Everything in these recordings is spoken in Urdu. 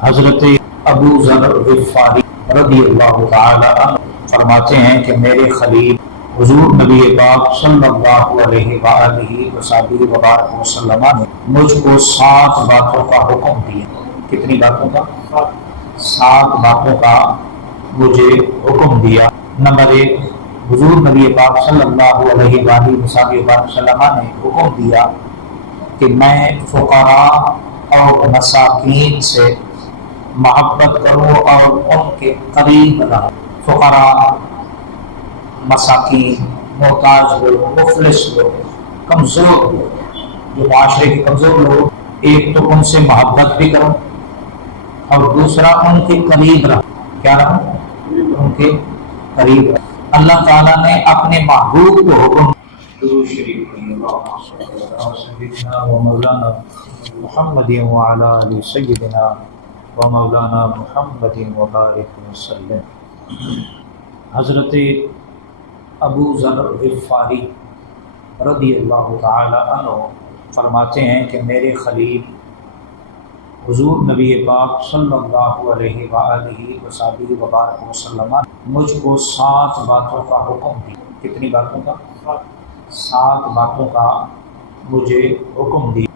حضرت ابو ذر غفاری رضی اللہ تعالی عنہ فرماتے ہیں کہ میرے خلیل حضور نبی پاک صلی اللہ علیہ وآلہ وبارک وسلم نے مجھ کو 7 باتوں کا حکم دیا۔ کتنی باتوں کا؟ 7 باتوں کا مجھے حکم دیا۔ نمبر 1، حضور نبی پاک صلی اللہ علیہ وآلہ وسلم نے حکم دیا کہ میں فقراء اور مساکین سے محبت کروں اور ان کے قریب رہوں۔ فقراء، مساکین، محتاج لوگ، مفلس لوگ، کمزور لوگ، جو معاشرے کے کمزور لوگ، ایک تو ان سے محبت بھی کروں اور دوسرا ان کے قریب رہوں۔ کیا رہوں؟ ان کے قریب رہوں۔ اللہ تعالیٰ نے اپنے محبوب کو حکم درود شریف سیدنا و مولانا محمد وعلی آل سیدنا و مولانا محمد وبارک وسلم۔ حضرت ابو ذر غفاری رضی اللہ تعالی عنہ فرماتے ہیں کہ میرے خلیل حضور نبی پاک صلی اللہ علیہ وآلہ وبارک وسلم مجھ کو 7 باتوں کا حکم دیا۔ کتنی باتوں کا؟ 7 باتوں کا مجھے حکم دیا۔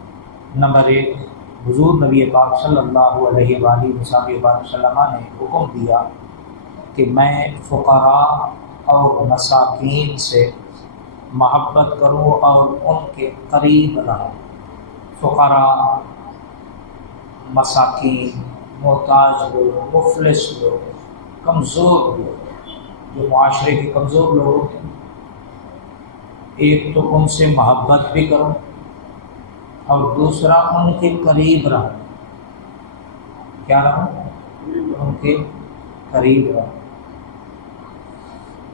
نمبر 1، حضور نبی پاک صلی اللہ علیہ وآلہ وسلم نے حکم دیا کہ میں فقراء اور مساکین سے محبت کروں اور ان کے قریب رہوں۔ فقراء، مساکین، محتاج لوگ، مفلس لوگ، کمزور لوگ، جو معاشرے کے کمزور لوگ ہیں، ایک تو ان سے محبت بھی کروں اور دوسرا ان کے قریب رہوں۔ کیا رہوں؟ ان کے قریب رہوں۔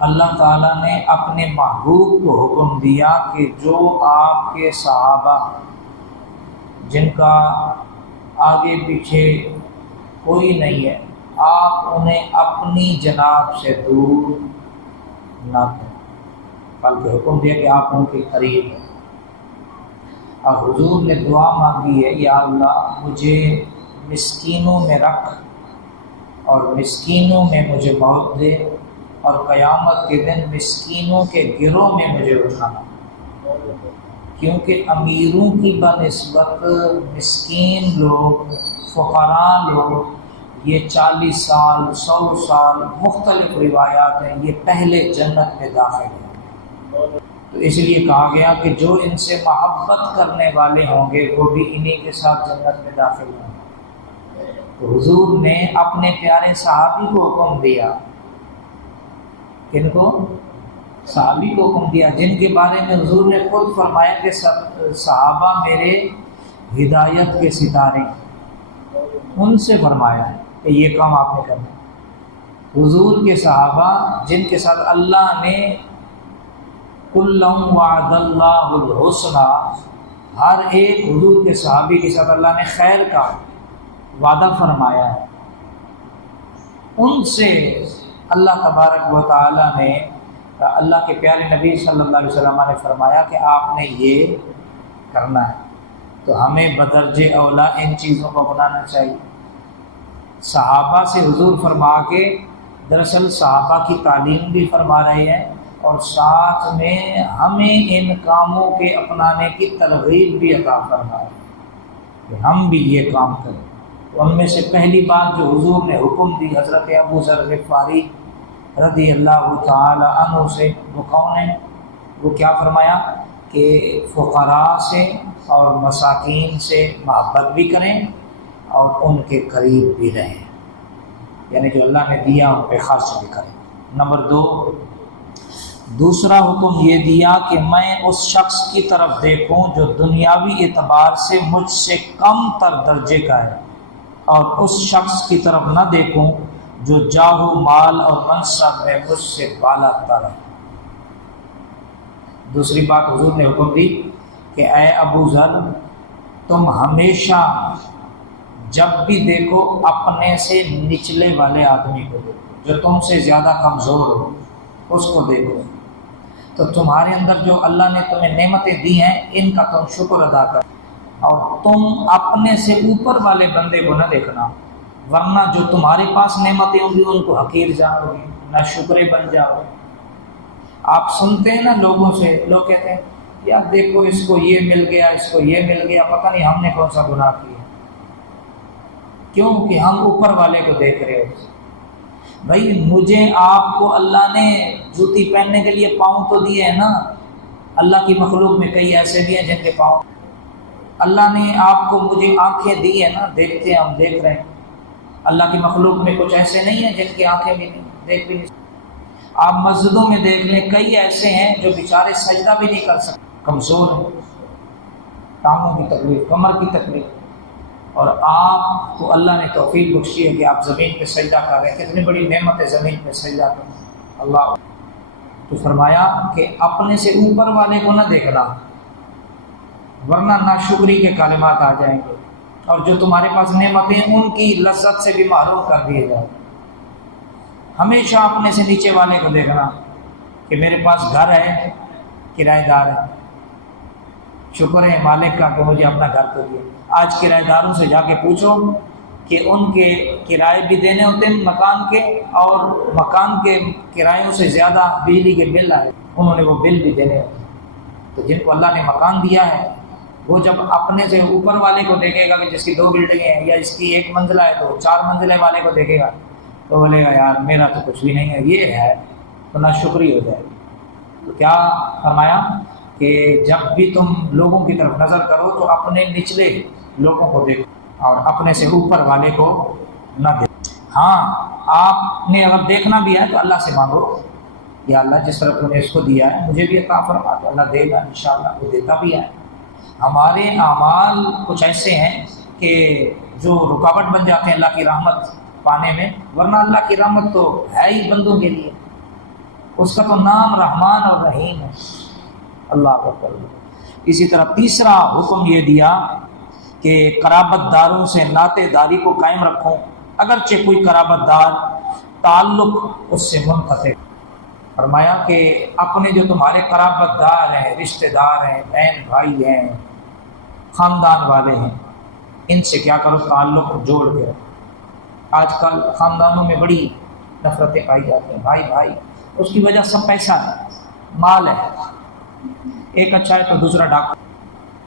اللہ تعالیٰ نے اپنے محبوب کو حکم دیا کہ جو آپ کے صحابہ جن کا آگے پیچھے کوئی نہیں ہے، آپ انہیں اپنی جناب سے دور نہ کریں، بلکہ حکم دیا کہ آپ ان کے قریب ہیں۔ اور حضور نے دعا مانگی ہے، یا اللہ مجھے مسکینوں میں رکھ اور مسکینوں میں مجھے موت دے، اور قیامت کے دن مسکینوں کے گروہ میں مجھے اٹھانا، کیونکہ امیروں کی بنسبت مسکین لوگ، فقراء لوگ، یہ 40 سال 100 سال مختلف روایات ہیں، یہ پہلے جنت میں داخل ہیں۔ تو اس لیے کہا گیا کہ جو ان سے محبت کرنے والے ہوں گے وہ بھی انہی کے ساتھ جنت میں داخل ہوں گے۔ تو حضور نے اپنے پیارے صحابی کو حکم دیا، کن کو؟ صحابی کو حکم دیا، جن کے بارے میں حضور نے خود فرمایا کہ صحابہ میرے ہدایت کے ستارے، ان سے فرمایا ہے کہ یہ کام آپ نے کرنا۔ حضور کے صحابہ جن کے ساتھ اللہ نے کلم وعد اللہ الحسنہ، ہر ایک حضور کے صحابی کے ساتھ اللہ نے خیر کا وعدہ فرمایا ہے، ان سے اللہ تبارک و تعالی نے، اللہ کے پیارے نبی صلی اللہ علیہ وسلم نے فرمایا کہ آپ نے یہ کرنا ہے۔ تو ہمیں بدرجہ اولا ان چیزوں کو اپنانا چاہیے۔ صحابہ سے حضور فرما کے دراصل صحابہ کی تعلیم بھی فرما رہے ہیں، اور ساتھ میں ہمیں ان کاموں کے اپنانے کی ترغیب بھی عطا فرما رہے ہیں کہ ہم بھی یہ کام کریں۔ تو ان میں سے پہلی بات جو حضور نے حکم دی حضرت ابو ذر غفاری رضی اللہ تعالی عنہ سے، وہ کون ہے؟ وہ کیا فرمایا کہ فقراء سے اور مساکین سے محبت بھی کریں اور ان کے قریب بھی رہیں، یعنی جو اللہ نے دیا ان پہ خرچ بھی کریں۔ نمبر 2، دوسرا حکم یہ دیا کہ میں اس شخص کی طرف دیکھوں جو دنیاوی اعتبار سے مجھ سے کم تر درجے کا ہے، اور اس شخص کی طرف نہ دیکھوں جو جاہ و مال اور منصب میں مجھ سے بالا تر ہے۔ دوسری بات حضور نے حکم دی کہ اے ابو ذر، تم ہمیشہ جب بھی دیکھو اپنے سے نچلے والے آدمی کو دیکھو، جو تم سے زیادہ کمزور ہو اس کو دیکھو، تو تمہارے اندر جو اللہ نے تمہیں نعمتیں دی ہیں ان کا تم شکر ادا کرو، اور تم اپنے سے اوپر والے بندے کو نہ دیکھنا ورنہ جو تمہارے پاس نعمتیں ہوں گی ان کو حقیر جانو گے، ناشکرے بن جاؤ گے۔ آپ سنتے ہیں نا لوگوں سے، لوگ کہتے ہیں یار دیکھو اس کو یہ مل گیا، اس کو یہ مل گیا، پتہ نہیں ہم نے کون سا گناہ کیا۔ کیوں کہ ہم اوپر والے کو دیکھ رہے ہوتے۔ بھائی مجھے آپ کو اللہ نے جوتی پہننے کے لیے پاؤں تو دیے ہیں نا، اللہ کی مخلوق میں کئی ایسے بھی ہیں جن کے پاؤں، اللہ نے آپ کو مجھے آنکھیں دی ہیں نا، دیکھتے ہیں، ہم دیکھ رہے ہیں۔ اللہ کی مخلوق میں کچھ ایسے نہیں ہیں جن کی آنکھیں بھی نہیں، دیکھ بھی نہیں۔ آپ مسجدوں میں دیکھ لیں، کئی ایسے ہیں جو بیچارے سجدہ بھی نہیں کر سکتے، کمزور ہیں، ٹانگوں کی تکلیف، کمر کی تکلیف، اور آپ کو اللہ نے توفیق بخشی ہے کہ آپ زمین پہ سجدہ کر رہے ہیں۔ کتنی بڑی نعمت ہے زمین پہ سجدہ کرنا، اللہ۔ تو فرمایا کہ اپنے سے اوپر والے کو نہ دیکھنا، ورنہ ناشکری کے کلمات آ جائیں گے، اور جو تمہارے پاس نعمتیں ہیں ان کی لذت سے بھی محروم کر دیے جائے۔ ہمیشہ اپنے سے نیچے والے کو دیکھنا کہ میرے پاس گھر ہے، کرایہ دار ہے، شکر ہے مالک کا کہ مجھے اپنا گھر تو دیا۔ آج کرایہ داروں سے جا کے پوچھو کہ ان کے کرائے بھی دینے ہوتے ہیں مکان کے، اور مکان کے کرایوں سے زیادہ بجلی کے بل آئے، انہوں نے وہ بل بھی دینے ہوتے ہیں۔ تو جن کو اللہ نے مکان دیا ہے وہ جب اپنے سے اوپر والے کو دیکھے گا کہ جس کی 2 بلڈنگیں ہیں یا اس کی 1 منزلہ ہے، تو 4 منزلے والے کو دیکھے گا تو بولے گا یار میرا تو کچھ بھی نہیں ہے، یہ ہے، تو ناشکری ہو جائے گی۔ تو کیا فرمایا کہ جب بھی تم لوگوں کی طرف نظر کرو تو اپنے نچلے لوگوں کو دیکھو اور اپنے سے اوپر والے کو نہ دیکھو۔ ہاں آپ نے اگر دیکھنا بھی ہے تو اللہ سے مانگو، یا اللہ جس طرح تم نے اس کو دیا ہے مجھے بھی عطا فرما، تو اللہ دے گا انشاءاللہ، وہ دیتا بھی ہے۔ ہمارے اعمال کچھ ایسے ہیں کہ جو رکاوٹ بن جاتے ہیں اللہ کی رحمت پانے میں، ورنہ اللہ کی رحمت تو ہے ہی بندوں کے لیے، اس کا تو نام رحمان اور رحیم ہے، اللہ اکبر۔ اسی طرح تیسرا حکم یہ دیا کہ قرابت داروں سے ناطے داری کو قائم رکھو، اگرچہ کوئی قرابت دار تعلق اس سے منقطع۔ فرمایا کہ اپنے جو تمہارے قرابت دار ہیں، رشتہ دار ہیں، بہن بھائی ہیں، خاندان والے ہیں، ان سے کیا کرو، تعلق جوڑ کے رکھو۔ آج کل خاندانوں میں بڑی نفرتیں پائی جاتی ہیں، بھائی بھائی، اس کی وجہ سب پیسہ ہے، مال ہے، ایک اچھا ہے تو دوسرا ڈاکٹر۔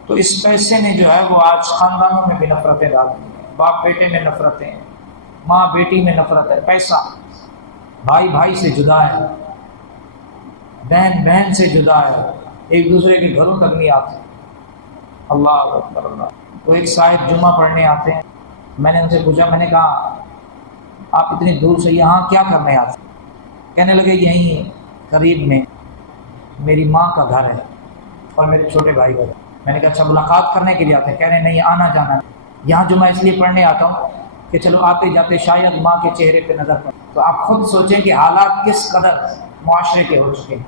تو اس پیسے نے جو ہے وہ آج خاندانوں میں بھی نفرتیں ڈال دی ہیں، باپ بیٹے میں نفرتیں، ماں بیٹی میں نفرت ہے، پیسہ، بھائی بھائی سے جدا ہے، بہن بہن سے جدا ہے، ایک دوسرے کے گھروں تک نہیں آتے۔ اللہ اکبر اللہ۔ تو ایک صاحب جمعہ پڑھنے آتے ہیں، میں نے ان سے پوچھا، میں نے کہا آپ اتنی دور سے یہاں کیا کرنے آتے؟ کہنے لگے یہیں قریب میں میری ماں کا گھر ہے اور میرے چھوٹے بھائی کا گھر۔ میں نے کہا اچھا ملاقات کرنے کے لیے آتے ہیں؟ کہہ رہے نہیں، آنا جانا ہے، یہاں جمعہ اس لیے پڑھنے آتا ہوں کہ چلو آتے جاتے شاید ماں کے چہرے پہ نظر پڑے۔ تو آپ خود سوچیں کہ حالات کس قدر معاشرے کے ہو چکے ہیں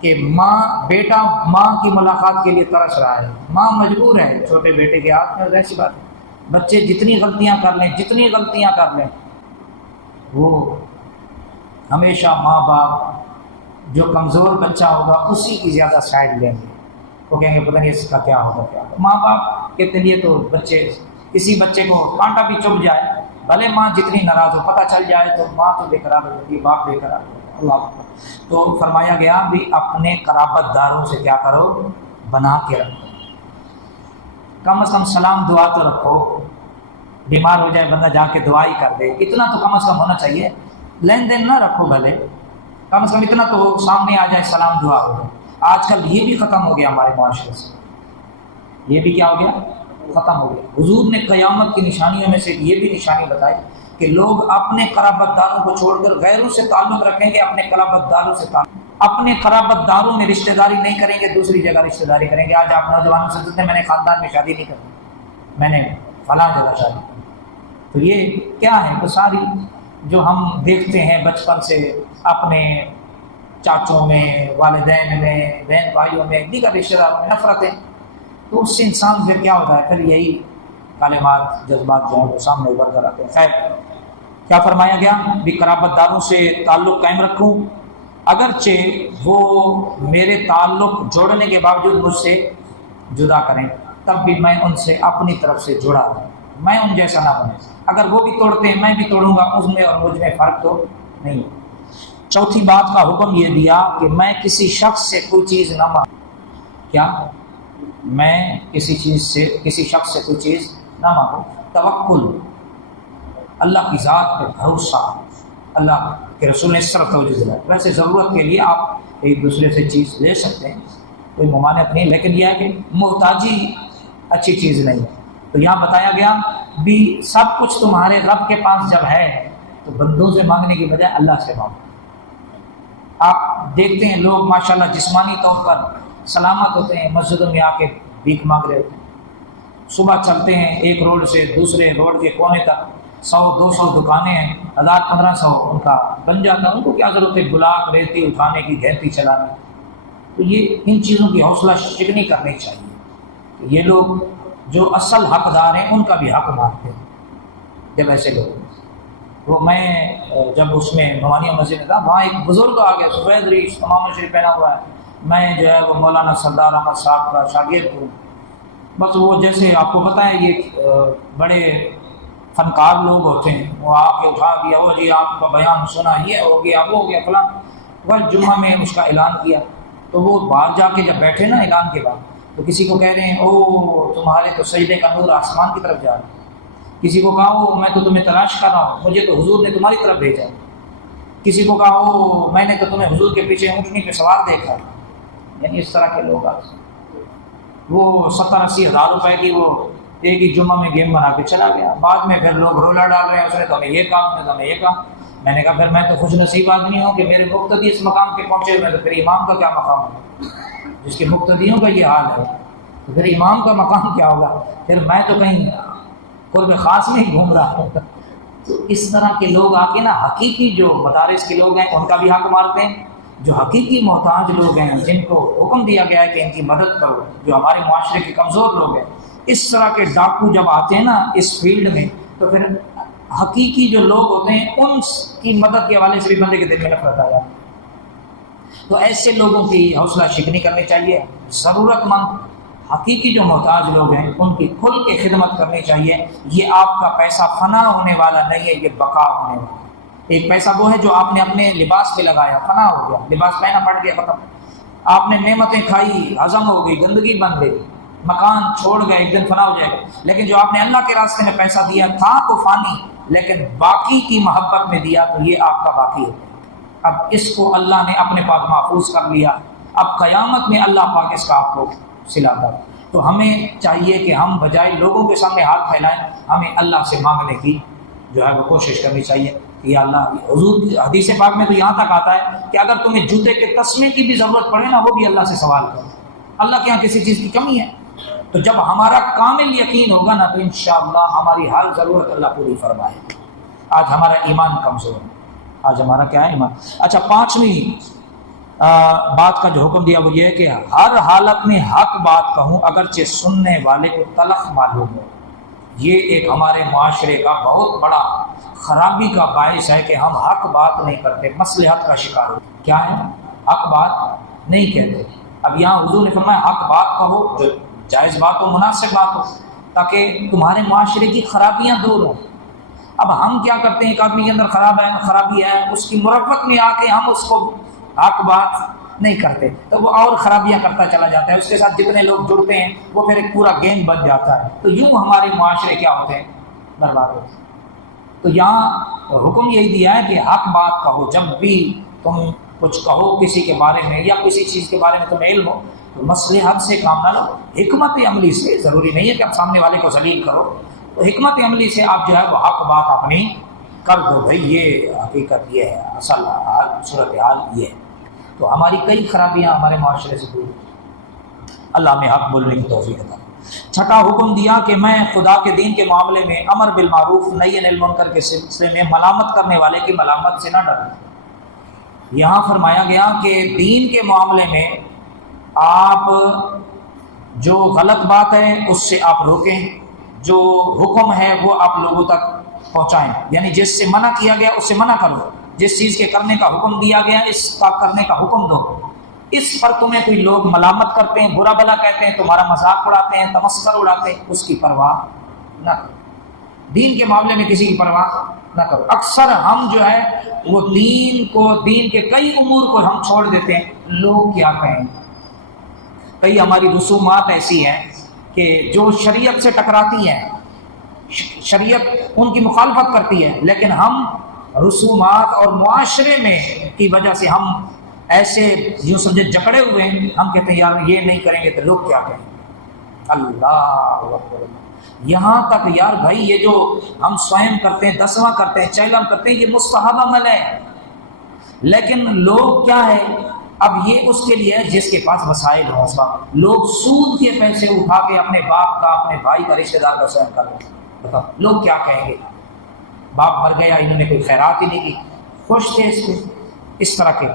کہ بیٹا ماں کی ملاقات کے لیے ترس رہا ہے، ماں مجبور ہے چھوٹے بیٹے کے ہاتھ میں، ایسی بات ہے۔ بچے جتنی غلطیاں کر لیں وہ ہمیشہ ماں باپ جو کمزور بچہ ہوگا اسی کی زیادہ سائڈ لیں گے، وہ کہیں گے پتہ نہیں اس کا کیا ہوگا۔ ماں باپ کے لیے تو کسی بچے کو کانٹا بھی چبھ جائے، بھلے ماں جتنی ناراض ہو، پتہ چل جائے تو ماں تو بے قرار ہو جاتی ہے، باپ بے قرار ہو جاتا ہے۔ اللہ اکبر۔ تو فرمایا گیا بھی اپنے قرابت داروں سے کیا کرو، بنا کے رکھو، کم از کم سلام دعا تو رکھو، بیمار ہو جائے بندہ جا کے دعا ہی کر دے، اتنا تو کم از کم ہونا چاہیے۔ لین دین نہ رکھو، بھلے کم از کم اتنا تو ہو، سامنے آ جائے سلام دعا ہو جائے۔ آج کل یہ بھی ختم ہو گیا ہمارے معاشرے سے، یہ بھی کیا ہو گیا، ختم ہو گیا۔ حضور نے قیامت کی نشانیوں میں سے یہ بھی نشانی بتائی کہ لوگ اپنے قرابت داروں کو چھوڑ کر غیروں سے تعلق رکھیں گے، اپنے قرابت داروں سے تعلق، اپنے قرابت داروں میں رشتہ داری نہیں کریں گے، دوسری جگہ رشتہ داری کریں گے۔ آج آپ نوجوانوں سے پوچھتے ہیں میں نے خاندان میں شادی نہیں کرنی، میں نے فلاں جگہ شادی کرنی۔ تو یہ کیا ہے، تو ساری جو ہم دیکھتے ہیں بچپن سے اپنے چاچوں میں، والدین میں، بہن بھائیوں میں، دیگر رشتہ داروں میں نفرتیں، تو اس سے انسان پھر کیا ہوتا ہے، پھر یہی کلمات جذبات جو ہیں وہ سامنے ابھر کر آتے ہیں۔ خیر کیا فرمایا گیا، بھی قرابت داروں سے تعلق قائم رکھوں، اگرچہ وہ میرے تعلق جوڑنے کے باوجود مجھ سے جدا کریں، تب بھی میں ان سے اپنی طرف سے جڑا ہوں۔ میں ان جیسا نہ بنوں. اگر وہ بھی توڑتے ہیں میں بھی توڑوں گا، اس میں اور مجھ میں فرق تو نہیں. چوتھی بات کا حکم یہ دیا کہ میں کسی شخص سے کوئی چیز نہ مانگوں. کیا؟ میں کسی شخص سے کوئی چیز نہ مانگوں. توکل، اللہ کی ذات پہ بھروسہ. اللہ کے رسول نے اس طرح توجہ دلائی. ویسے ضرورت کے لیے آپ ایک دوسرے سے چیز لے سکتے ہیں، کوئی ممانعت نہیں، لیکن یہ ہے کہ محتاجی اچھی چیز نہیں ہے. تو یہاں بتایا گیا بھی سب کچھ تمہارے رب کے پاس جب ہے تو بندوں سے مانگنے کی بجائے اللہ سے مانگو. آپ دیکھتے ہیں لوگ ماشاءاللہ جسمانی طور پر سلامت ہوتے ہیں، مسجدوں میں آ کے بھیک مانگ رہے ہوتے ہیں. صبح چلتے ہیں ایک روڈ سے دوسرے روڈ کے کونے تک، 100-200 دکانیں ہیں، 1000-1500 ان کا بن جاتا ہے. ان کو کیا ضرورت ہے گلاک ریتی اٹھانے کی، گھینٹی چلانے کی. تو یہ ان چیزوں کی حوصلہ شکنی کرنی چاہیے. یہ لوگ جو اصل حقدار ہیں ان کا بھی حق مانتے ہیں. جب ایسے لوگ وہ میں جب اس میں نعمانیہ مسجد میں تھا، وہاں ایک بزرگ آ گیا، سفید ریش تمام شریف پہنا ہوا ہے. میں جو ہے وہ مولانا سردار احمد صاحب کا شاگرد ہوں. بس وہ جیسے آپ کو پتہ ہے یہ بڑے فنکار لوگ ہوتے ہیں، وہ آ کے اٹھا دیا، ہو جی آپ کا بیان سنا، یہ ہو گیا وہ ہو گیا فلاں. بس جمعہ میں اس کا اعلان کیا تو وہ باہر جا کے جب بیٹھے نا اعلان کے بعد، تو کسی کو کہہ رہے ہیں او تمہارے تو سجدے کا نور آسمان کی طرف جا رہا ہے. کسی کو کہا او میں تو تمہیں تلاش کر رہا ہوں، مجھے تو حضور نے تمہاری طرف بھیجا. کسی کو کہا او میں نے تو تمہیں حضور کے پیچھے اونٹنی پہ سوار دیکھا. یعنی اس طرح کے لوگ وہ 70-80 ہزار روپے کی وہ ایک ہی جمعہ میں گیم بنا کے چلا گیا. بعد میں پھر لوگ رولا ڈال رہے ہیں، اس نے تو ہمیں یہ کہا، اس نے تو ہمیں یہ کہا. میں نے کہا پھر میں تو خوش نصیب آدمی ہوں کہ میرے مقتدی اس مقام پہ پہنچے ہوئے، تو پھر امام کا کیا مقام ہوگا؟ جس کے مقتدیوں کا یہ حال ہے تو پھر امام کا مقام کیا ہوگا؟ پھر میں تو کہیں قرب خاص میں ہی گھوم رہا ہوں. تو اس طرح کے لوگ آ کے نا حقیقی جو مدارس کے لوگ ہیں ان کا بھی حق مارتے ہیں. جو حقیقی محتاج لوگ ہیں جن کو حکم دیا گیا ہے کہ ان کی مدد کرو، جو ہمارے معاشرے کے کمزور لوگ ہیں، اس طرح کے ڈاکو جب آتے ہیں نا اس فیلڈ میں، تو پھر حقیقی جو لوگ ہوتے ہیں ان کی مدد کے حوالے سے بھی بندے کے دل میں نفرت آ جاتی. تو ایسے لوگوں کی حوصلہ شکنی کرنی چاہیے. ضرورت مند حقیقی جو محتاج لوگ ہیں ان کی کھل کے خدمت کرنی چاہیے. یہ آپ کا پیسہ فنا ہونے والا نہیں ہے، یہ بقا ہونے والا ہے. ایک پیسہ وہ ہے جو آپ نے اپنے لباس پہ لگایا، فنا ہو گیا، لباس پہنا پھٹ گیا ختم. آپ نے نعمتیں کھائی، ہضم ہو گئی، گندگی بن گئی، مکان چھوڑ گئے، ایک دن فنا ہو جائے گا. لیکن جو آپ نے اللہ کے راستے میں پیسہ دیا تھا تو فانی، لیکن باقی کی محبت میں دیا تو یہ آپ کا باقی ہے. اب اس کو اللہ نے اپنے پاس محفوظ کر لیا. اب قیامت میں اللہ پاک اس کا آپ کو سلاتا. تو ہمیں چاہیے کہ ہم بجائے لوگوں کے سامنے ہاتھ پھیلائیں، ہمیں اللہ سے مانگنے کی جو ہے وہ کوشش کرنی چاہیے. یا اللہ، حضور حدیث پاک میں تو یہاں تک آتا ہے کہ اگر تمہیں جوتے کے تسمے کی بھی ضرورت پڑے نا، وہ بھی اللہ سے سوال کرو. اللہ کے یہاں کسی چیز کی کمی ہے؟ تو جب ہمارا کامل یقین ہوگا نا تو انشاءاللہ ہماری ہر ضرورت اللہ پوری فرمائے. آج ہمارا ایمان کمزور ہے. آج ہمارا کیا ہے؟ ایمان. اچھا، 5ویں بات کا جو حکم دیا وہ یہ ہے کہ ہر حالت میں حق بات کہوں اگرچہ سننے والے کو تلخ معلوم ہو. یہ ایک ہمارے معاشرے کا بہت بڑا خرابی کا باعث ہے کہ ہم حق بات نہیں کرتے، مصلحت کا شکار ہو. کیا ہے؟ حق بات نہیں کہتے. اب یہاں حضور نے فرمایا حق بات کہو، جو جائز بات ہو، مناسب بات ہو، تاکہ تمہارے معاشرے کی خرابیاں دور ہوں. اب ہم کیا کرتے ہیں، ایک آدمی کے اندر خرابی ہے، اس کی مرفت میں آ کے ہم اس کو حق بات نہیں کرتے تو وہ اور خرابیاں کرتا چلا جاتا ہے. اس کے ساتھ جتنے لوگ جڑتے ہیں وہ پھر ایک پورا گینگ بن جاتا ہے. تو یوں ہمارے معاشرے کیا ہوتے ہیں؟ برباد ہوتے ہیں. تو یہاں حکم یہی دیا ہے کہ حق بات کہو. جب بھی تم کچھ کہو کسی کے بارے میں یا کسی چیز کے بارے میں تمہیں علم ہو تو مصلحت سے کام نہ لو، حکمت عملی سے. ضروری نہیں ہے کہ آپ سامنے والے کو ذلیل کرو، تو حکمت عملی سے آپ جو ہے وہ حق بات اپنی کر دو. بھائی یہ حقیقت یہ ہے، اصل حال صورتحال یہ ہے. تو ہماری کئی خرابیاں ہمارے معاشرے سے دور. اللہ ہمیں حق بولنے کی توفیق عطا. 6واں حکم دیا کہ میں خدا کے دین کے معاملے میں امر بالمعروف نہی عن المنکر کے سلسلے میں ملامت کرنے والے کی ملامت سے نہ ڈریں. یہاں فرمایا گیا کہ دین کے معاملے میں آپ جو غلط بات ہے اس سے آپ روکیں، جو حکم ہے وہ آپ لوگوں تک پہنچائیں. یعنی جس سے منع کیا گیا اس سے منع کرو، جس چیز کے کرنے کا حکم دیا گیا اس کا کرنے کا حکم دو. اس پر تمہیں کوئی لوگ ملامت کرتے ہیں، برا بلا کہتے ہیں، تمہارا مذاق اڑاتے ہیں، تمسخر اڑاتے ہیں، اس کی پرواہ نہ کرو. دین کے معاملے میں کسی کی پرواہ نہ کرو. اکثر ہم جو ہے وہ دین کے کئی امور کو ہم چھوڑ دیتے ہیں، لوگ کیا کہیں. کئی ہماری رسومات ایسی ہیں کہ جو شریعت سے ٹکراتی ہیں، شریعت ان کی مخالفت کرتی ہے، لیکن ہم رسومات اور معاشرے میں کی وجہ سے ہم ایسے یوں سمجھے جکڑے ہوئے ہیں. ہم کہتے ہیں یار یہ نہیں کریں گے تو لوگ کیا کہیں. اللہ اکبر. یہاں تک یار بھائی یہ جو ہم سوئم کرتے ہیں، دسواں کرتے ہیں، چہلم کرتے ہیں، یہ مستحب عمل ہے، لیکن لوگ کیا ہے اب یہ اس کے لیے جس کے پاس وسائل ہوں. لوگ سود کے پیسے اٹھا کے اپنے باپ کا، اپنے بھائی کا، رشتہ دار کا سوئم کر رہے ہیں. بتاؤ لوگ کیا کہیں گے. باپ مر گیا، انہوں نے کوئی خیرات ہی نہیں کی، خوش تھے اس پہ، اس طرح کے.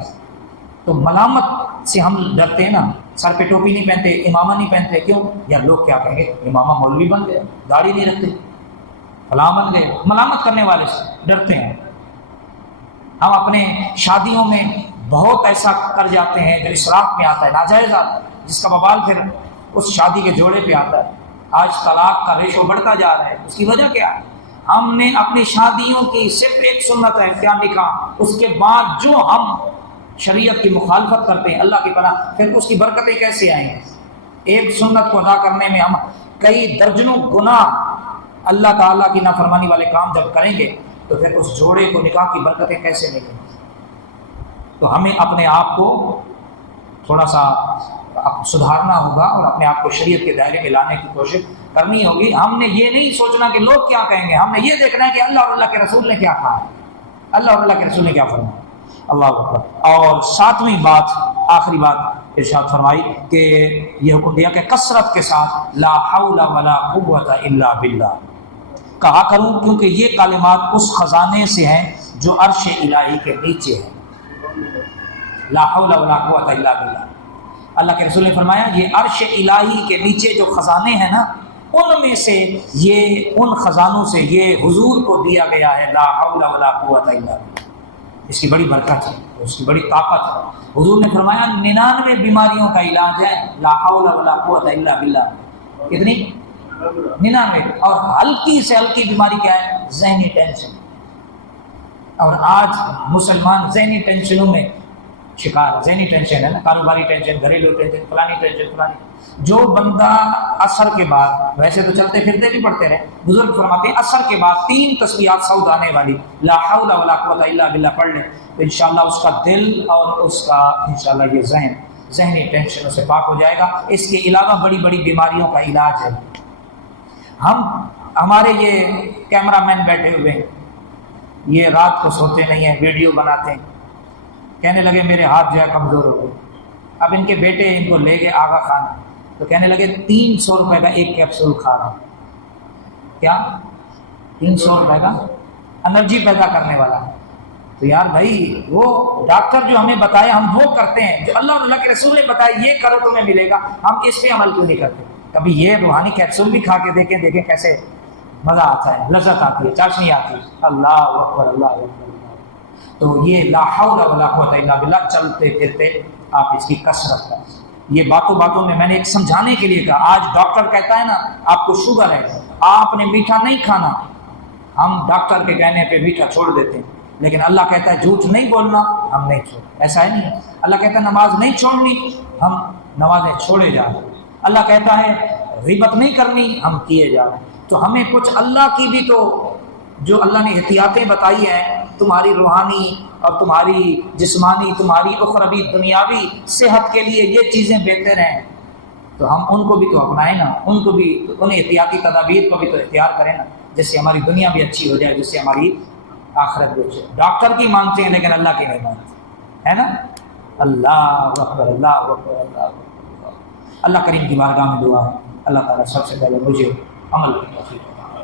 تو ملامت سے ہم ڈرتے ہیں نا. سر پہ ٹوپی نہیں پہنتے، امامہ نہیں پہنتے، کیوں؟ یار لوگ کیا کہیں گے، امامہ مولوی بن گئے، داڑھی نہیں رکھتے، فلاں بن گئے. ملامت کرنے والے سے ڈرتے ہیں. ہم اپنے شادیوں میں بہت ایسا کر جاتے ہیں جو اسراف میں آتا ہے، ناجائز آتا ہے، جس کا وبال پھر اس شادی کے جوڑے پہ آتا ہے. آج طلاق کا ریشو بڑھتا جا رہا ہے. اس کی وجہ کیا ہے؟ ہم نے اپنی شادیوں کی صرف ایک سنت ہے کیا نکاح، اس کے بعد جو ہم شریعت کی مخالفت کرتے ہیں، اللہ کی پناہ، پھر اس کی برکتیں کیسے آئیں گی؟ ایک سنت کو ادا کرنے میں ہم کئی درجنوں گناہ اللہ تعالیٰ کی نافرمانی والے کام جب کریں گے تو پھر اس جوڑے کو نکاح کی برکتیں کیسے ملیں گی؟ تو ہمیں اپنے آپ کو تھوڑا سا سدھارنا ہوگا اور اپنے آپ کو شریعت کے دائرے میں لانے کی کوشش کرنی ہوگی. ہم نے یہ نہیں سوچنا کہ لوگ کیا کہیں گے، ہم نے یہ دیکھنا ہے کہ اللہ اور اللہ کے رسول نے کیا کہا ہے، اللہ اور اللہ کے رسول نے کیا فرمایا. اللہ اکبر. اور ساتویں بات، آخری بات ارشاد فرمائی کہ یہ حکم دیا کہ کثرت کے ساتھ لا حول ولا قوت الا باللہ کہا کروں، کیونکہ یہ کلمات اس خزانے سے ہیں جو عرش الہی کے نیچے ہے. لا حول ولا قوت الا باللہ. اللہ کے رسول نے فرمایا یہ عرش الہی کے نیچے جو خزانے ہیں نا، ان میں سے یہ، ان خزانوں سے یہ حضور کو دیا گیا ہے لا حول ولا قوت الا باللہ. اس کی بڑی برکت ہے، اس کی بڑی طاقت ہے. حضور نے فرمایا 99 بیماریوں کا علاج ہے لا حول ولا قوت الا باللہ. کتنی؟ 99. اور ہلکی سے ہلکی بیماری کیا ہے؟ ذہنی ٹینشن. اور آج مسلمان ذہنی ٹینشنوں میں شکار. ذہنی ٹینشن ہے نا، کاروباری ٹینشن، گھریلو ٹینشن، فلانی ٹینشن، فلانی. جو بندہ عصر کے بعد، ویسے تو چلتے پھرتے بھی پڑھتے رہے، بزرگ فرماتے ہیں عصر کے بعد 3 تسبیحات سعود آنے والی لا حول ولا قوت الا باللہ پڑھ لے تو انشاءاللہ اس کا دل اور اس کا انشاءاللہ یہ ذہنی ٹینشنوں سے پاک ہو جائے گا. اس کے علاوہ بڑی بڑی بیماریوں کا علاج ہے. ہمارے یہ کیمرہ مین بیٹھے ہوئے ہیں، یہ رات کو سوتے نہیں ہیں، ویڈیو بناتے ہیں. کہنے لگے میرے ہاتھ جو ہے کمزور ہو گئے. اب ان کے بیٹے ان کو لے گئے آغا خان، تو کہنے لگے 300 روپے کا ایک کیپسول کھا رہا ہوں. کیا 300 روپے کا انرجی پیدا کرنے والا؟ تو یار بھائی وہ ڈاکٹر جو ہمیں بتایا ہم وہ کرتے ہیں، جو اللہ اور اللہ کے رسول نے بتایا یہ کرو تمہیں ملے گا، ہم اس پہ عمل کیوں نہیں کرتے؟ کبھی یہ روحانی کیپسول بھی کھا کے دیکھیں کیسے مزہ آتا ہے، لذت آتی ہے، چاشنی آتی ہے. اللہ اکبر، اللہ اکبر. تو یہ لا حول ولا قوت الا باللہ چلتے پھرتے آپ اس کی کثرت کریں. یہ باتوں میں نے ایک سمجھانے کے لیے کہا. آج ڈاکٹر کہتا ہے نا آپ کو شوگر ہے، آپ نے میٹھا نہیں کھانا. ہم ڈاکٹر کے کہنے پہ میٹھا چھوڑ دیتے ہیں، لیکن اللہ کہتا ہے جھوٹ نہیں بولنا، ہم نہیں چھوڑ. ایسا ہے نہیں. اللہ کہتا ہے نماز نہیں چھوڑنی، ہم نمازیں چھوڑے جا رہے ہیں. اللہ کہتا ہے غیبت نہیں کرنی، ہم کیے جا رہے ہیں. تو ہمیں کچھ اللہ کی بھی تو جو اللہ نے احتیاطیں بتائی ہیں تمہاری روحانی اور تمہاری جسمانی، تمہاری اخروی دنیاوی صحت کے لیے یہ چیزیں بہتر ہیں، تو ہم ان کو بھی تو اپنائیں نا، ان کو بھی، ان احتیاطی تدابیر کو بھی تو اختیار کریں نا، جس سے ہماری دنیا بھی اچھی ہو جائے، جس سے ہماری آخرت بھی اچھی. ڈاکٹر کی مانتے ہیں لیکن اللہ کی نہیں مانتے، ہے نا. اللہ اکبر، اللہ اکبر، اللہ اکبر. اللہ کریم کی بارگاہ میں دعا ہے اللہ تعالیٰ سب سے پہلے مجھے عمل کی توفیق عطا،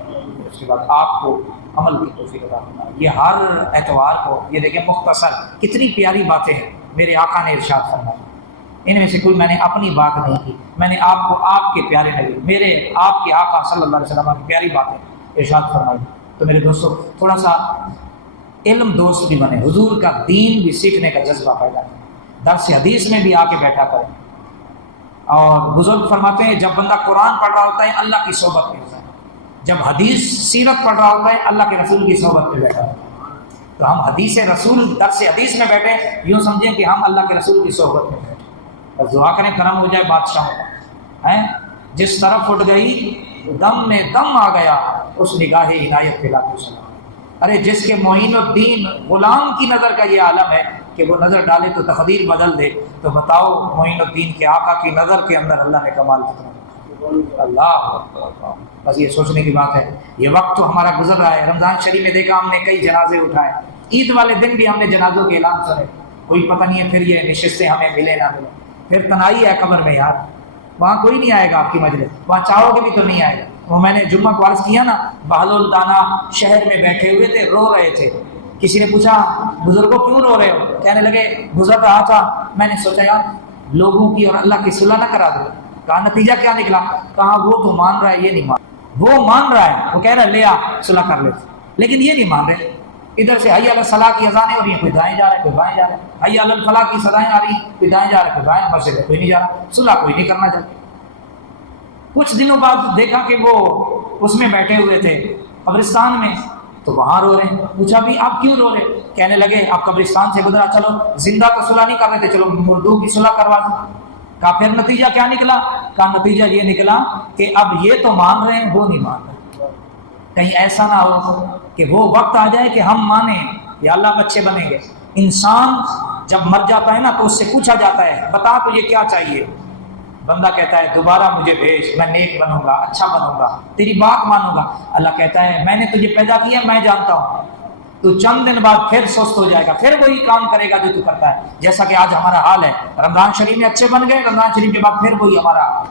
اس کے بعد آپ کو عمل کی توفیق عطا فرمائے. یہ ہر اتوار کو یہ دیکھیں مختصر کتنی پیاری باتیں ہیں میرے آقا نے ارشاد فرمایا. ان میں سے کوئی میں نے اپنی بات نہیں کی، میں نے آپ کو آپ کے پیارے نبی، میرے آپ کے آقا صلی اللہ علیہ وسلم کی پیاری باتیں ارشاد فرمائی. تو میرے دوستو تھوڑا سا علم دوست بھی بنے، حضور کا دین بھی سیکھنے کا جذبہ پیدا کریں، درس حدیث میں بھی آ کے بیٹھا کریں. اور بزرگ فرماتے ہیں جب بندہ قرآن پڑھ رہا ہوتا ہے اللہ کی صحبت میں ہوتا ہے، جب حدیث سیرت پڑھ رہا ہوتا ہے اللہ کے رسول کی صحبت میں بیٹھا ہے، تو ہم حدیث رسول درس حدیث میں بیٹھے یوں سمجھیں کہ ہم اللہ کے رسول کی صحبت میں بیٹھے، بس دعا کریں کرم ہو جائے بادشاہ ہیں۔ جس طرف اٹھ گئی دم میں دم آ گیا، اس نگاہ عنایت پہ لاکھوں سلام۔ ارے جس کے معین الدین غلام کی نظر کا یہ عالم ہے کہ وہ نظر ڈالے تو تقدیر بدل دے، تو بتاؤ معین الدین کے آقا کی نظر کے اندر اللہ نے کمال کتنا رکھا۔ اللہ، بس یہ سوچنے کی بات ہے۔ یہ وقت تو ہمارا گزر رہا ہے، رمضان شریف میں دیکھا ہم نے کئی جنازے اٹھائے، عید والے دن بھی ہم نے جنازوں کے اعلان سنے، کوئی پتہ نہیں ہے پھر یہ نشستیں ہمیں ملے نہ ملے، پھر تنہائی ہے قبر میں یار، وہاں کوئی نہیں آئے گا آپ کی مجلس، وہاں چاہو گے بھی تو نہیں آئے گا۔ وہ میں نے جمعہ کو عرض کیا نا، بہلول دانا شہر میں بیٹھے ہوئے تھے، رو رہے تھے، کسی نے پوچھا بزرگوں کیوں رو رہے ہو؟ کہنے لگے گزر رہا تھا، میں نے سوچا یار لوگوں کی اور اللہ کی صلح نہ کرا دو۔ کہا نتیجہ کیا نکلا؟ کہا وہ تو مان رہا ہے، یہ نہیں مان، وہ مان رہا ہے، وہ کہہ رہا ہے لے آ صلح کر لے، لیکن یہ نہیں مان رہے۔ ادھر سے حی علی الصلاح کی اذانیں ہو رہی ہیں، کوئی دائیں جا رہا ہے کوئی بائیں جا رہا ہے، حی علی الفلاح کی صدائیں آ رہی ہیں، کوئی دائیں جا رہا ہے کوئی بائیں، مسجد میں کوئی نہیں جا رہا، صلح کوئی نہیں کرنا چاہتا۔ کچھ دنوں بعد دیکھا کہ وہ اس میں بیٹھے ہوئے تھے قبرستان میں، تو وہاں رو رہے ہیں۔ پوچھا بھی آپ کیوں رو رہے؟ کہنے لگے آپ قبرستان سے گزرا، چلو زندہ تو صلح نہیں کر رہے تھے، چلو مردوں کی صلح کروا دوں۔ کہا پھر نتیجہ کیا نکلا؟ کہا نتیجہ یہ نکلا کہ اب یہ تو مان رہے ہیں وہ نہیں مان رہے، کہیں ایسا نہ ہو کہ وہ وقت آ جائے کہ ہم مانیں یا اللہ بچے بنیں گے۔ انسان جب مر جاتا ہے نا تو اس سے پوچھا جاتا ہے بتا تجھے کیا چاہیے، بندہ کہتا ہے دوبارہ مجھے بھیج، میں نیک بنوں گا، اچھا بنوں گا، تیری بات مانوں گا۔ اللہ کہتا ہے میں نے تجھے پیدا کیا، میں جانتا ہوں، تو چند دن بعد پھر سست ہو جائے گا، پھر وہی کام کرے گا جو تو کرتا ہے، جیسا کہ آج ہمارا حال ہے۔ رمضان شریف میں اچھے بن گئے، رمضان شریف کے بعد پھر وہی ہمارا حال۔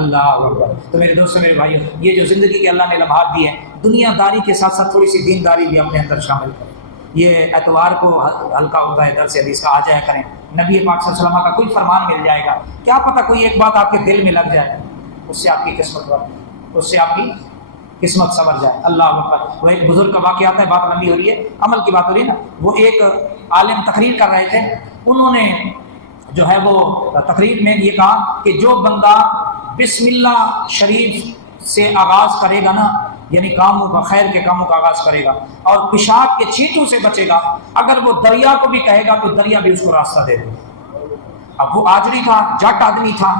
اللہ اکبر۔ تو میرے دوستوں میرے بھائیوں، یہ جو زندگی کے اللہ نے لمحات دی ہے، دنیا داری کے ساتھ ساتھ تھوڑی سی دینداری بھی اپنے اندر شامل کریں۔ یہ اتوار کو ہلکا ہوتا ہے درس حدیث کا، آ جایا کریں، نبی پاک صلی اللہ علیہ وسلم کا کوئی فرمان مل جائے گا، کیا پتہ کوئی ایک بات آپ کے دل میں لگ جائے، اس سے آپ کی قسمت بڑھ، اس سے آپ کی قسمت سنور جائے۔ اللہ اکبر۔ وہ ایک بزرگ کا واقعہ آتا ہے، بات لمبی ہو رہی ہے، عمل کی بات ہو رہی ہے نا۔ وہ ایک عالم تقریر کر رہے تھے، انہوں نے جو ہے وہ تقریر میں یہ کہا کہ جو بندہ بسم اللہ شریف سے آغاز کرے گا نا، یعنی کاموں کا، خیر کے کاموں کا آغاز کرے گا، اور پیشاب کے چھینٹوں سے بچے گا، اگر وہ دریا کو بھی کہے گا تو دریا بھی اس کو راستہ دے دے گا۔ اب وہ آجری تھا، جٹ آدمی تھا،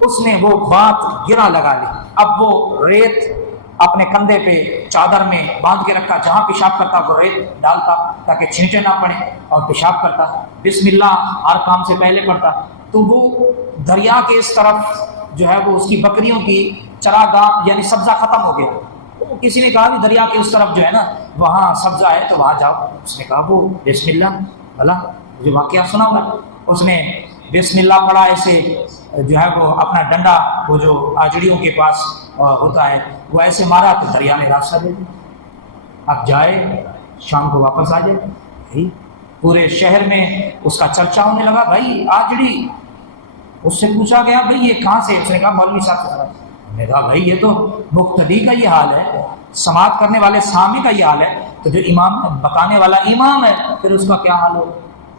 اس نے وہ بات گرا لگا لی۔ اب وہ ریت اپنے کندھے پہ چادر میں باندھ کے رکھتا، جہاں پیشاب کرتا وہ ریت ڈالتا تاکہ چھینٹے نہ پڑیں، اور پیشاب کرتا، بسم اللہ ہر کام سے پہلے پڑھتا۔ تو وہ دریا کے اس طرف جو ہے وہ اس کی بکریوں کی چراگاہ یعنی سبزہ ختم ہو گیا۔ کسی نے کہا بھی دریا کے اس طرف جو ہے نا وہاں سبزہ ہے تو وہاں جاؤ۔ اس نے کہا وہ بسم اللہ، بھلا مجھے واقعہ سنا ہوا۔ اس نے بسم اللہ پڑھا، ایسے جو ہے وہ اپنا ڈنڈا، وہ جو آجڑیوں کے پاس ہوتا ہے، وہ ایسے مارا تو دریا نے راستہ دے دیا۔ اب جائے شام کو واپس آ جائے، بھائی پورے شہر میں اس کا چرچا ہونے لگا، بھائی آجڑی۔ اس سے پوچھا گیا بھائی یہ کہاں سے؟ اس نے کہا مولوی صاحب سے۔ میں نے کہا بھائی یہ تو مقتدی کا یہ حال ہے، سماعت کرنے والے سامع کا یہ حال ہے، تو جو امام بتانے والا امام ہے پھر اس کا کیا حال ہو؟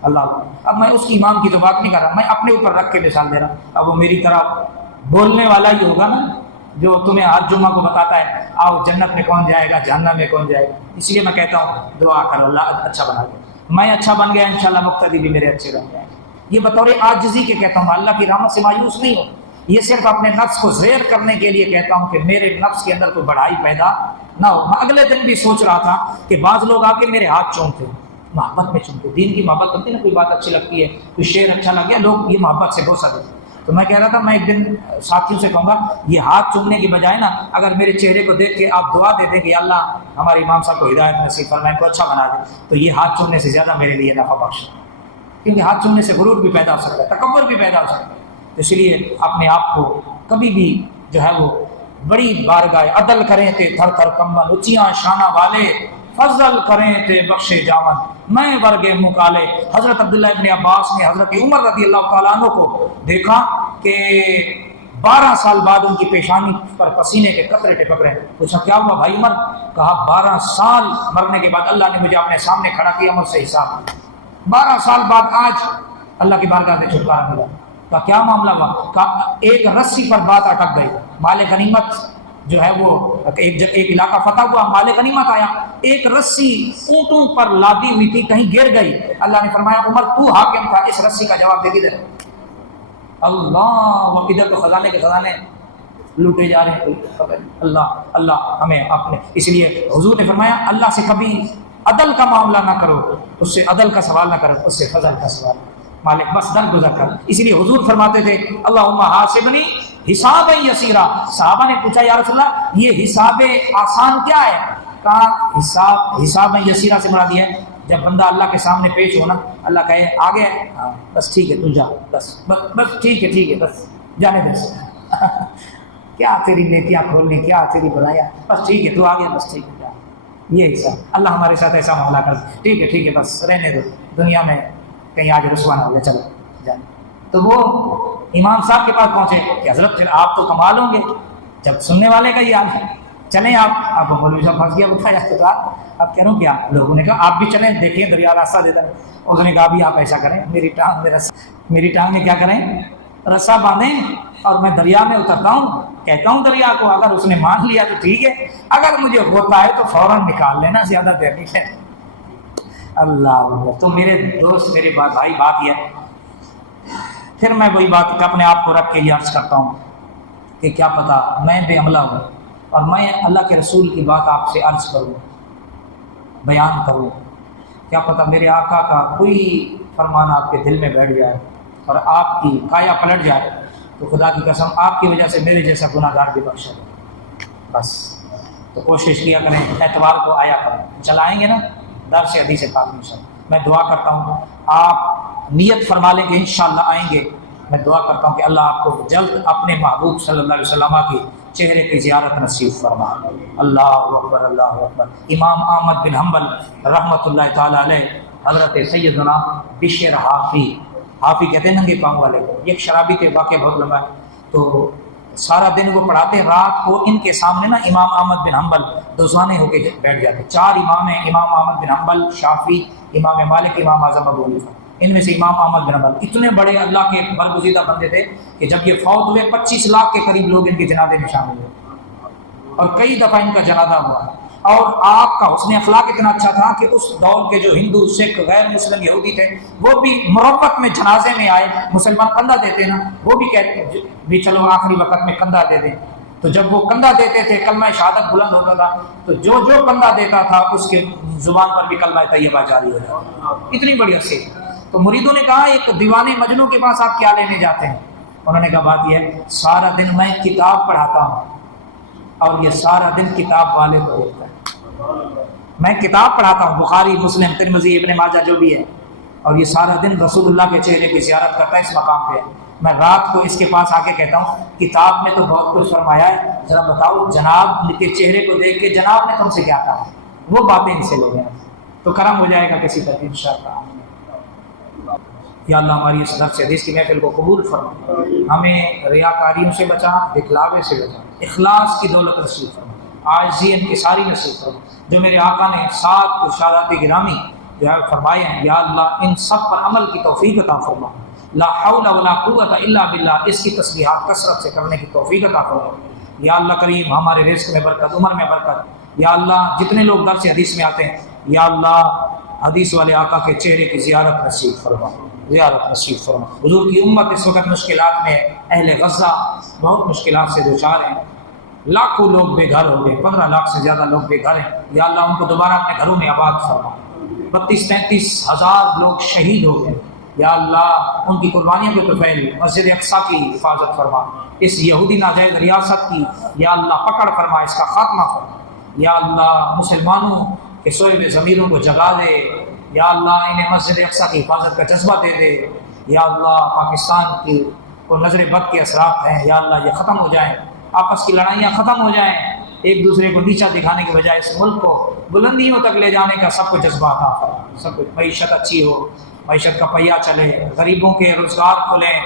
اللہ۔ اب میں اس کی امام کی تو بات نہیں کر رہا، میں اپنے اوپر رکھ کے مثال دے رہا۔ اب وہ میری طرح بولنے والا ہی ہوگا نا جو تمہیں آج جمعہ کو بتاتا ہے آؤ جنت میں کون جائے گا، جہنم میں کون جائے گا۔ اس لیے میں کہتا ہوں دعا کرو اللہ اچھا بنا دے، میں اچھا بن گیا انشاءاللہ مقتدی بھی میرے اچھے بن جائیں۔ یہ بطور عاجزی کے کہتا ہوں، اللہ کی رحمت سے مایوس نہیں ہو، یہ صرف اپنے نفس کو زیر کرنے کے لیے کہتا ہوں کہ میرے نفس کے اندر کوئی بڑائی پیدا نہ ہو۔ میں اگلے دن بھی سوچ رہا تھا کہ بعض لوگ آ کے میرے ہاتھ چومتے ہیں، محبت میں چومتے، دین کی محبت کرتے ہیں نا، کوئی بات اچھی لگتی ہے، کوئی شعر اچھا لگ گیا، لوگ یہ محبت سے بوسہ دیتے ہیں۔ تو میں کہہ رہا تھا میں ایک دن ساتھیوں سے کہوں گا یہ ہاتھ چومنے کی بجائے نا اگر میرے چہرے کو دیکھ کے آپ دعا دے دیں کہ اللہ ہمارے امام صاحب کو ہدایت نصیب فرمائے، کو اچھا بنا دے، تو یہ ہاتھ چومنے سے زیادہ میرے لیے نفع بخش ہے، کیونکہ ہاتھ چومنے سے غرور بھی پیدا ہو سکتا ہے، تکبر بھی پیدا ہو سکتا ہے۔ اس لیے اپنے آپ کو کبھی بھی جو ہے وہ بڑی بارگاہ عدل کریں تھے تھر تھر کمبن، اونچیاں شانہ والے فضل کریں تھے بخشے جامن، میں ورگے مکالے۔ حضرت عبداللہ ابن عباس نے حضرت عمر رضی اللہ تعالیٰ عنہ کو دیکھا کہ 12 سال بعد ان کی پیشانی پر پسینے کے قطرے ٹپک رہے۔ پوچھا کیا ہوا بھائی عمر؟ کہا 12 سال مرنے کے بعد اللہ نے مجھے اپنے سامنے کھڑا کیا، مجھ سے حساب 12 سال بعد آج اللہ کی بارگاہ سے چھٹکارا ملا۔ کہا کیا معاملہ ہوا؟ کہا ایک رسی پر بات اٹک گئی، مال غنیمت جو ہے وہ ایک علاقہ فتح ہوا، مال غنیمت آیا، ایک رسی اونٹوں پر لادی ہوئی تھی کہیں گر گئی، اللہ نے فرمایا عمر تو حاکم تھا، اس رسی کا جواب دے کدھر؟ اللہ، وہ ادھر تو خزانے کے خزانے لوٹے جا رہے ہیں۔ اللہ ہمیں اپنے، اس لیے حضور نے فرمایا اللہ سے کبھی عدل کا معاملہ نہ کرو، اس سے عدل کا سوال نہ کرو، اس سے فضل کا سوال مالک بس در گزر کر۔ اس لیے حضور فرماتے تھے اللہم حاسبنی حساب یسیرا۔ صحابہ نے پوچھا یا رسول اللہ یہ حساب آسان کیا ہے؟ کہا حساب یسیرا سے مراد یہ ہے جب بندہ اللہ کے سامنے پیش ہونا، اللہ کہے آگے ہے، ہاں بس ٹھیک ہے تو جا، بس ٹھیک ہے بس جانے دے کیا تیری نیکیاں کھولنی، کیا تیری برائیاں، بس ٹھیک ہے تو آگے، بس ٹھیک ہے جا، یہ حساب۔ اللہ ہمارے ساتھ ایسا معاملہ کر، ٹھیک ہے بس رہنے دو، دنیا میں کہیں آج رسوا نہ ہو جائے، چلو جانے۔ تو وہ امام صاحب کے پاس پہنچے کہ حضرت پھر آپ تو کمال ہوں گے جب سننے والے کا یہ حال ہے، چلیں آپ مولوی صاحب پھنس گیا بتایا تو اب کہہ رہا ہوں کیا؟ لوگوں نے کہا آپ بھی چلیں، دیکھیں دریا راستہ دیتا ہے۔ اس نے کہا بھی آپ ایسا کریں، میری ٹانگ میں کیا کریں، رسا باندھیں اور میں دریا میں اترتا ہوں، کہتا ہوں دریا کو، اگر اس نے مان لیا تو ٹھیک ہے، اگر مجھے ہوتا ہے تو فوراً نکال لینا، زیادہ دیر نہیں ہے۔ اللہ تو میرے دوست میرے بھائی بات یہ ہے، پھر میں وہی بات اپنے آپ کو رکھ کے یہ عرض کرتا ہوں کہ کیا پتہ میں بے عملہ ہوں اور میں اللہ کے رسول کی بات آپ سے عرض کروں، بیان کروں، کیا پتہ میرے آقا کا کوئی فرمان آپ کے دل میں بیٹھ جائے اور آپ کی کایا پلٹ جائے تو خدا کی قسم آپ کی وجہ سے میرے جیسا گناہ گار بھی بخشا جائے۔ بس تو کوشش کیا کریں، اتوار کو آیا کریں، چلائیں گے نا درس حدیث پاک انشاءاللہ۔ میں دعا کرتا ہوں آپ نیت فرما لیں کہ انشاءاللہ آئیں گے، میں دعا کرتا ہوں کہ اللہ آپ کو جلد اپنے محبوب صلی اللہ علیہ وسلم کی چہرے کی زیارت نصیب فرما۔ اللہ اکبر اللہ اکبر۔ امام احمد بن حنبل رحمۃ اللہ تعالی علیہ، حضرت سیدنا بشر حافی کہتے ہیں ننگے پاؤں والے کو، ایک شرابی کے واقعہ بہت لمبا ہے، تو سارا دن وہ پڑھاتے، رات کو ان کے سامنے نا امام احمد بن حنبل دوزانے ہو کے بیٹھ جاتے۔ 4 امام ہیں، امام احمد بن حنبل، شافعی، امام مالک، امام اعظم ابو حنیفہ، ان میں سے امام احمد بن حنبل اتنے بڑے اللہ کے برگزیدہ بندے تھے کہ جب یہ فوت ہوئے 25 لاکھ کے قریب لوگ ان کے جنازے میں شامل ہوئے اور کئی دفعہ ان کا جنازہ ہوا۔ اور آپ کا حسن اخلاق اتنا اچھا تھا کہ اس دور کے جو ہندو، سکھ، غیر مسلم یہودی تھے وہ بھی مروت میں جنازے میں آئے، مسلمان کندھا دیتے نا، وہ بھی کہتے بھی چلو آخری وقت میں کندھا دے دیں، تو جب وہ کندھا دیتے تھے کلمہ شہادت بلند ہوتا تھا تو جو کندھا دیتا تھا اس کے زبان پر بھی کلمہ طیبہ جاری ہو جاتا، اتنی بڑی حیثیت۔ تو مریدوں نے کہا ایک دیوانے مجنوں کے پاس آپ کیا لینے جاتے ہیں؟ انہوں نے کہا بات یہ ہے سارا دن میں کتاب پڑھاتا ہوں اور یہ سارا دن کتاب والے کو دیکھتا ہے۔ میں کتاب پڑھاتا ہوں، بخاری، مسلم، ترمذی، ابن ماجہ جو بھی ہے، اور یہ سارا دن رسول اللہ کے چہرے کی زیارت کرتا ہے اس مقام پہ۔ میں رات کو اس کے پاس آ کے کہتا ہوں کتاب میں تو بہت کچھ فرمایا ہے، ذرا بتاؤ جناب کے چہرے کو دیکھ کے جناب نے تم سے کیا کہا، وہ باتیں ان سے لے گئے تو کرم ہو جائے گا کسی طرح انشاءاللہ۔ یا اللہ ہماری اس درس حدیث کی محفل کو قبول فرما، ہمیں ریاکاریوں سے بچا، دکھلاوے سے بچا، اخلاص کی دولت نصیب فرما، عاجزی انکساری نصیب فرما۔ جو میرے آقا نے 7 ارشادات گرامی جو ہے فرمائے ہیں، یا اللہ ان سب پر عمل کی توفیق عطا فرما، لا حول ولا قوت الا باللہ، اس کی تسبیحات کثرت سے کرنے کی توفیق عطا فرما۔ یا اللہ کریم ہمارے رزق میں برکت، عمر میں برکت۔ یا اللہ جتنے لوگ درس حدیث میں آتے ہیں یا اللہ حدیث والے آقا کے چہرے کی زیارت نصیب فرما، زیارت نصیب فرما۔ حضور کی امت اس وقت مشکلات میں، اہل غزہ بہت مشکلات سے دوچار ہیں، لاکھوں لوگ بے گھر ہو گئے، 15 لاکھ سے زیادہ لوگ بے گھر ہیں۔ یا اللہ ان کو دوبارہ اپنے گھروں میں آباد فرما۔ 32-33 ہزار لوگ شہید ہو گئے، یا اللہ ان کی قربانیوں کے طفیل مسجد اقصیٰ کی حفاظت فرما، اس یہودی ناجائز ریاست کی یا اللہ پکڑ فرما، اس کا خاتمہ فرما۔ یا اللہ مسلمانوں کے سوئے ہوئے ضمیروں کو جگا دے، یا اللہ انہیں مسجد اقصیٰ کی حفاظت کا جذبہ دے دے۔ یا اللہ پاکستان کی کو نظر بد کے اثرات ہیں، یا اللہ یہ ختم ہو جائیں، آپس کی لڑائیاں ختم ہو جائیں، ایک دوسرے کو نیچا دکھانے کے بجائے اس ملک کو بلندیوں تک لے جانے کا سب کو جذبہ عطا فرما، سب کو معیشت اچھی ہو، معیشت کا پہیہ چلے، غریبوں کے روزگار کھلیں،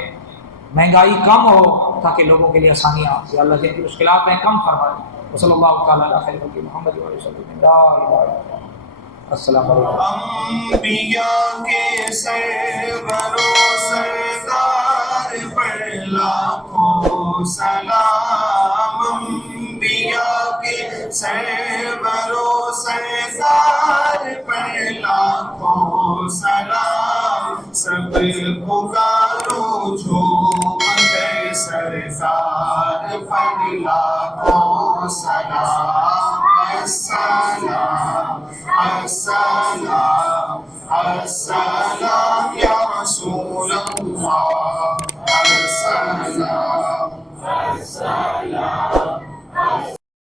مہنگائی کم ہو تاکہ لوگوں کے لیے آسانیاں، یا اللہ جن کی مشکلات ہیں کم فرمائے۔ وصلی اللہ تعالیٰ علی خیر خلق محمد و علیہ وسلم۔ لا الہ الا اللہ۔ السلام علیکم۔ انبیاء کے سرور و سردار پر لاکھوں سلام، انبیاء رسولم